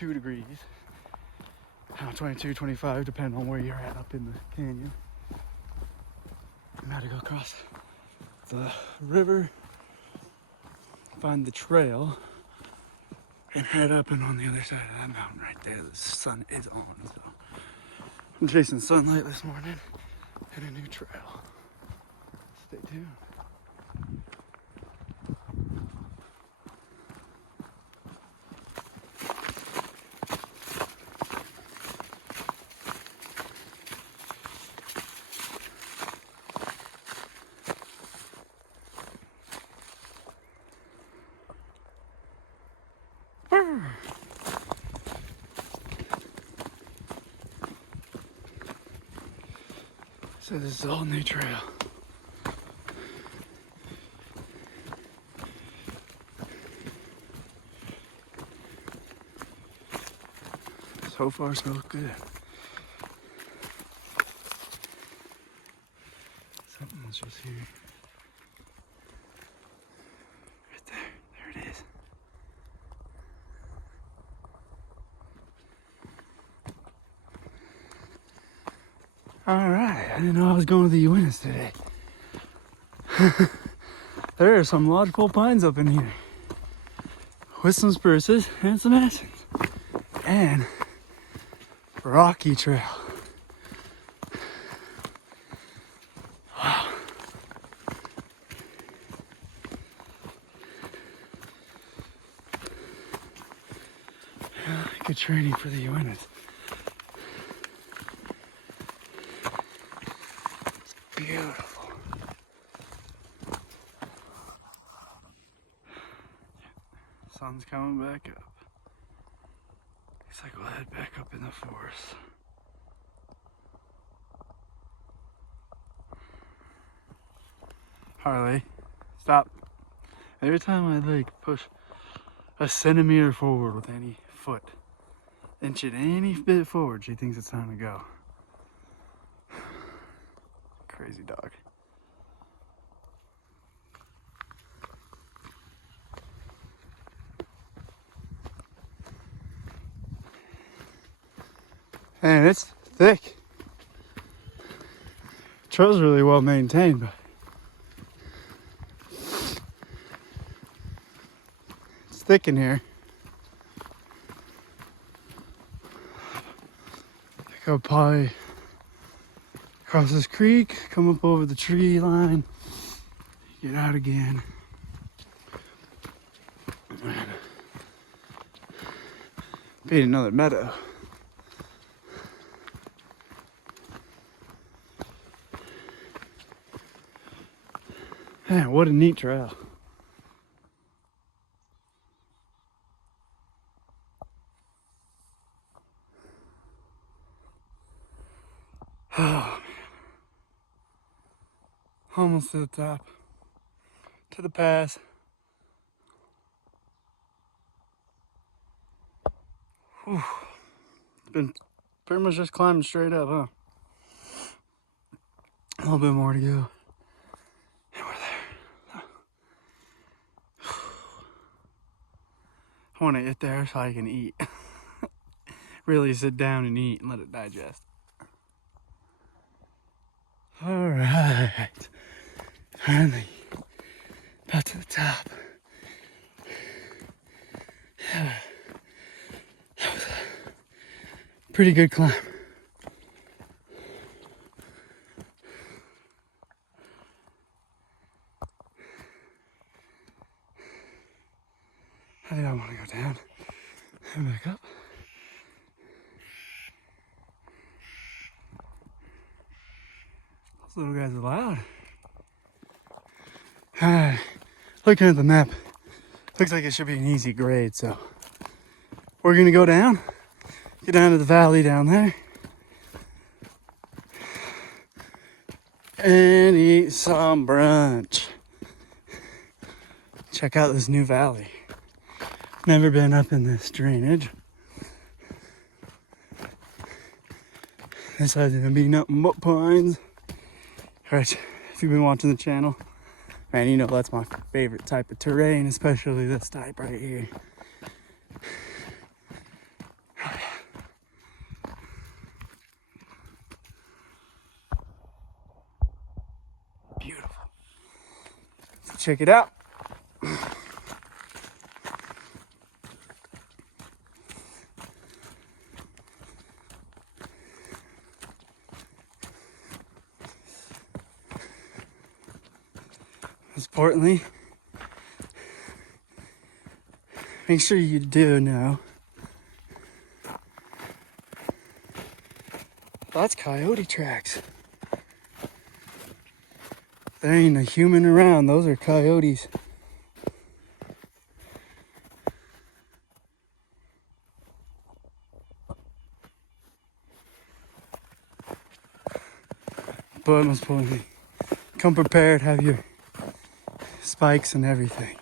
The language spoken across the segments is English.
22 degrees. 22, 25, depending on where you're at up in the canyon. I'm about to go across the river, find the trail, and head up and on the other side of that mountain right there, the sun is on. So I'm chasing sunlight this morning and a new trail. Stay tuned. So this is all new trail. So far, so good. Something's just here. Right there. There it is. Alright, I didn't know I was going to the Uintas today. There are some lodgepole pines up in here. With some spruces and some asens. And rocky trail. Wow. Good training for the Uintas. Beautiful. Sun's coming back up. Looks like we'll head back up in the forest. Harley, stop. Every time I like push a centimeter forward with any foot, inch it any bit forward, she thinks it's time to go. Crazy dog. And it's thick. Trail's really well maintained, but it's thick in here. I think I'll probably cross this creek, come up over the tree line, get out again. Beat another meadow. Man, what a neat trail. Oh, man. Almost to the top. To the pass. Whew. It's been pretty much just climbing straight up, huh? A little bit more to go. And we're there. I want to get there so I can eat. Really sit down and eat and let it digest. Alright. Finally. About to the top. Yeah. That was a pretty good climb. I think I want to go down and back up. Those little guys are loud. Alright, looking at the map, looks like it should be an easy grade, so we're gonna go down, get down to the valley down there, and eat some brunch. Check out this new valley. Never been up in this drainage. This side's gonna be nothing but pines. Alright, if you've been watching the channel, man, you know that's my favorite type of terrain, especially this type right here. Check it out. Most importantly, make sure you do know that's coyote tracks. There ain't a human around. Those are coyotes. But most importantly, come prepared, have your spikes and everything.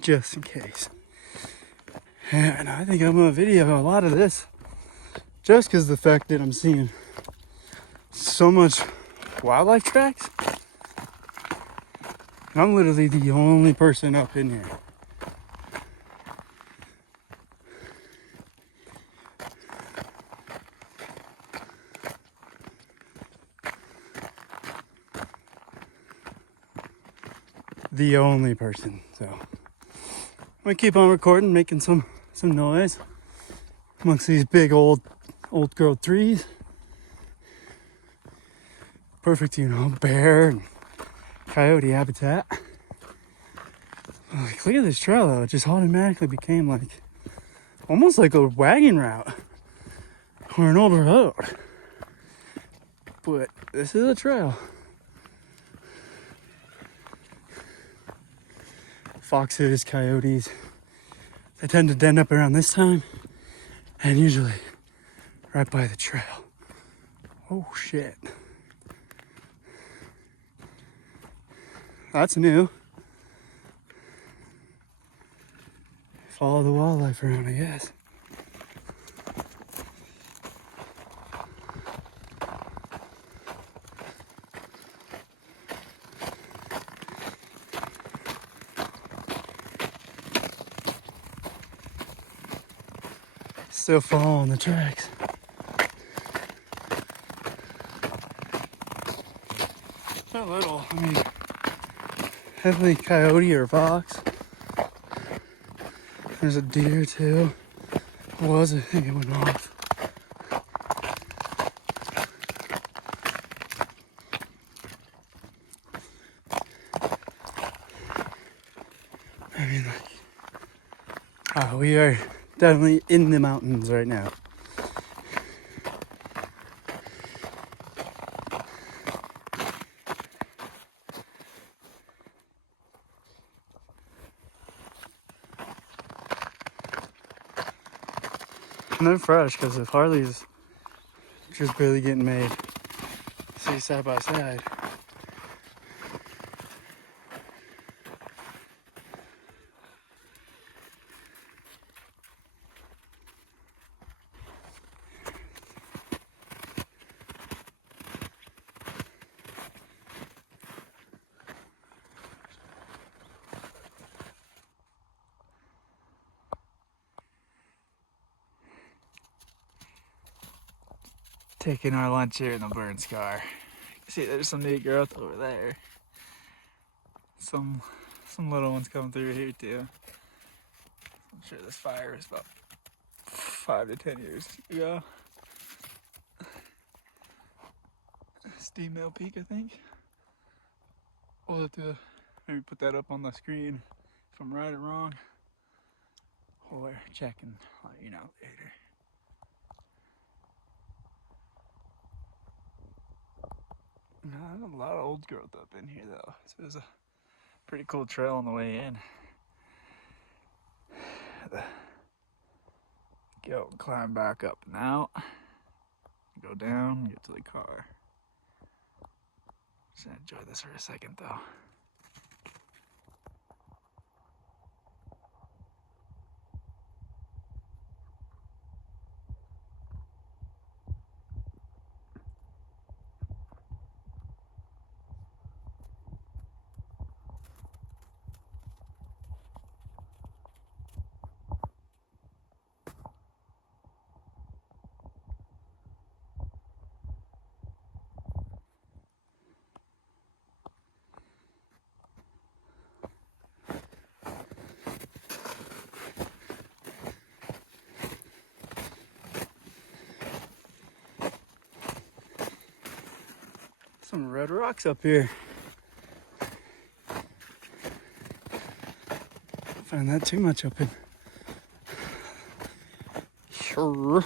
Just in case. And I think I'm gonna video a lot of this just because the fact that I'm seeing so much wildlife tracks. And I'm literally the only person up in here. The only person. So I'm gonna keep on recording, making some noise amongst these big old growth trees. Perfect, bear and coyote habitat. Like, look at this trail though. It just automatically became like almost like a wagon route or an old road. But this is a trail. Foxes, coyotes, they tend to end up around this time and usually right by the trail. Oh shit. That's new. Follow the wildlife around, I guess. Still following the tracks. Not little, I mean, definitely coyote or fox. There's a deer too. I think it went off. I mean, we are definitely in the mountains right now. And they're fresh because the Harley's just barely getting made. See, side by side. Taking our lunch here in the burn scar. See, there's some new growth over there. Some little ones coming through here too. I'm sure this fire was about 5 to 10 years ago. Steam Mill Peak, I think. We'll have to maybe put that up on the screen if I'm right or wrong. Or check and I'll let you know later. There's a lot of old growth up in here though. So there's a pretty cool trail on the way in. Go climb back up now. Go down, get to the car. Just enjoy this for a second though. Some red rocks up here. Don't find that too much open. Sure.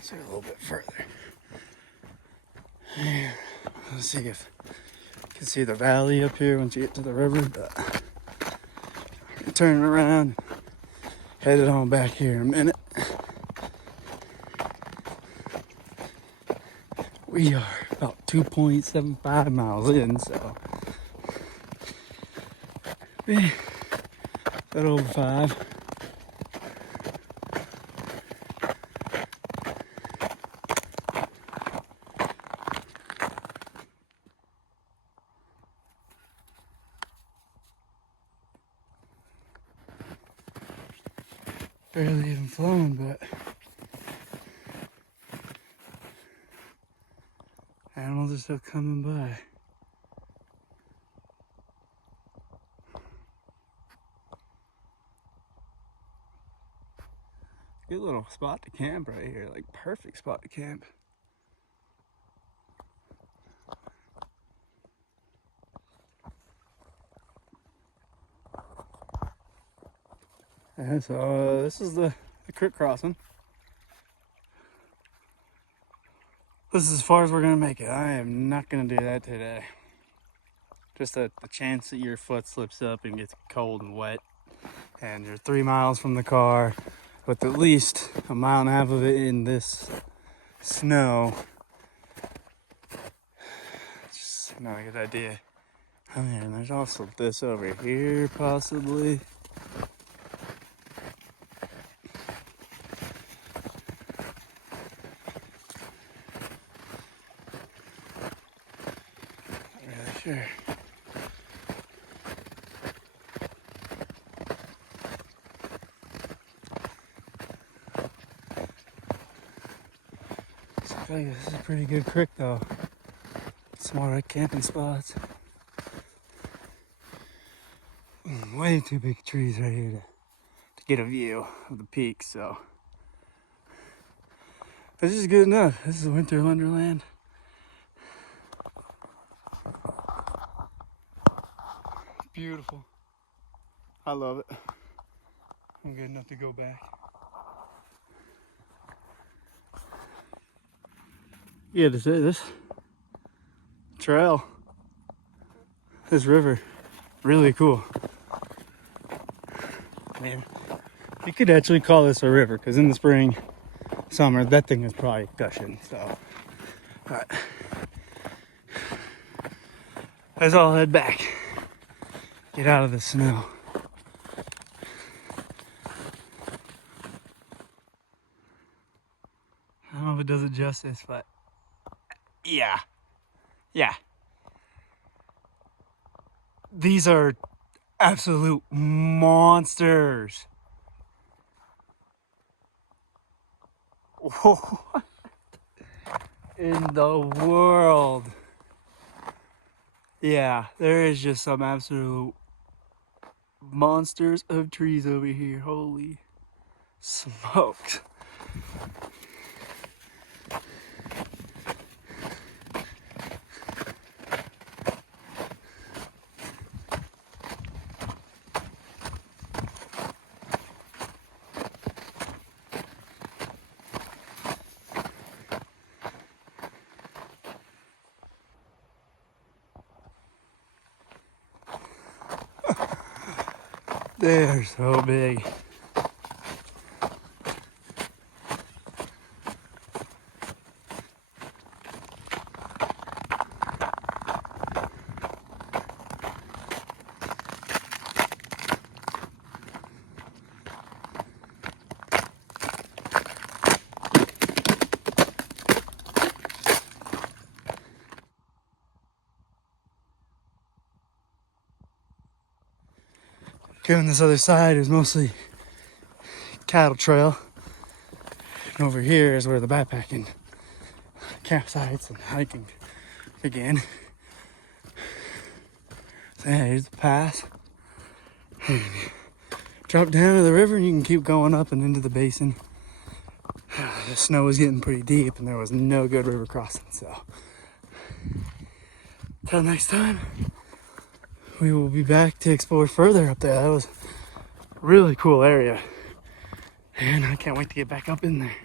See a little bit further. Yeah. Let's see if you can see the valley up here once you get to the river. But turn around, headed on back here in a minute. We are about 2.75 miles in, so a bit over 5. Barely even flowing, but animals are still coming by. Good little spot to camp right here, like perfect spot to camp. And so this is the creek crossing. This is as far as we're gonna make it. I am not gonna do that today. Just the chance that your foot slips up and gets cold and wet, and you're 3 miles from the car with at least a mile and a half of it in this snow. It's just not a good idea. Oh man, there's also this over here possibly. Not really sure. I feel like this is a pretty good creek though. Some more camping spots. Way too big trees right here to get a view of the peak, so this is good enough. This is winter wonderland. Beautiful. I love it. I'm good enough to go back. Yeah, to say this trail, this river, really cool. I mean, you could actually call this a river because in the spring, summer, that thing is probably gushing. So, but let's all head back, get out of the snow. I don't know if it does it justice, but yeah. These are absolute monsters. What in the world? Yeah, there is just some absolute monsters of trees over here. Holy smokes. They're so big. On this other side is mostly cattle trail, and over here is where the backpacking campsites and hiking begin. So yeah, here's the pass. And drop down to the river and you can keep going up and into the basin. the snow was getting pretty deep and there was no good river crossing. So till next time, we will be back to explore further up there. That was a really cool area. And I can't wait to get back up in there.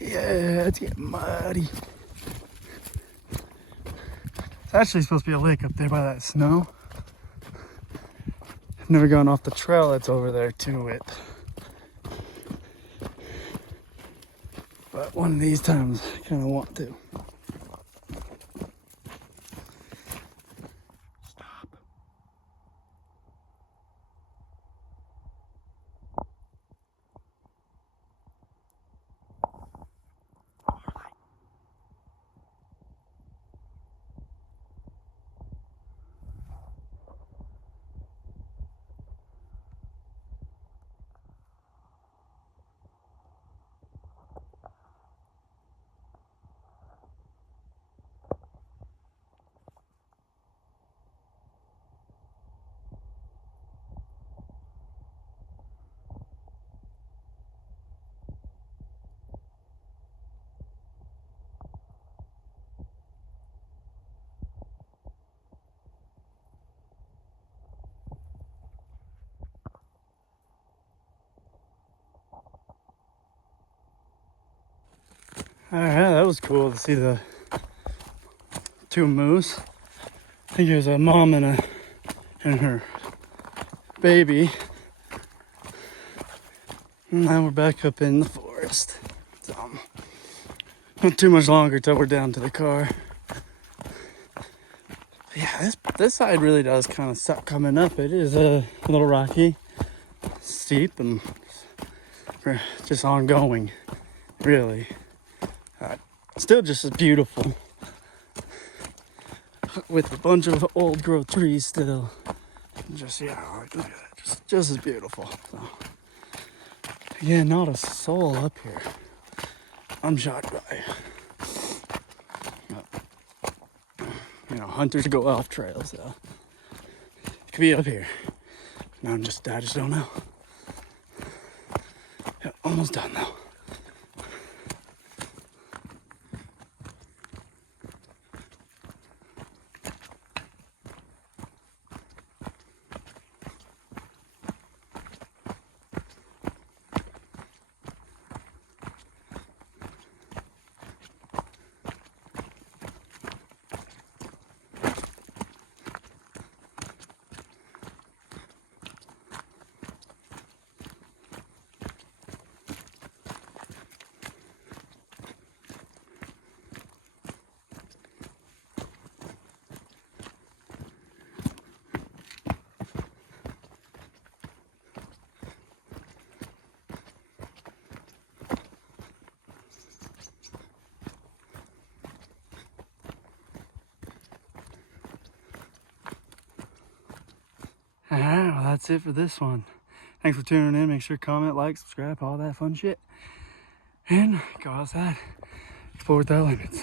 Yeah, it's getting muddy. It's actually supposed to be a lake up there by that snow. I've never gone off the trail that's over there to it. But one of these times, I kind of want to. Stop. All right, that was cool to see the two moose. I think it was a mom and her baby. And now we're back up in the forest. So, not too much longer till we're down to the car. But yeah, this side really does kind of suck coming up. It is a little rocky, steep, and just ongoing, really. Still just as beautiful with a bunch of old growth trees still. Just, yeah, like, look at that, just as beautiful. So, again, not a soul up here. I'm shocked by, hunters go off trails, so it could be up here. No, I just don't know. Yeah, almost done though. Alright, well that's it for this one. Thanks for tuning in. Make sure to comment, like, subscribe, all that fun shit. And go outside, explore without limits.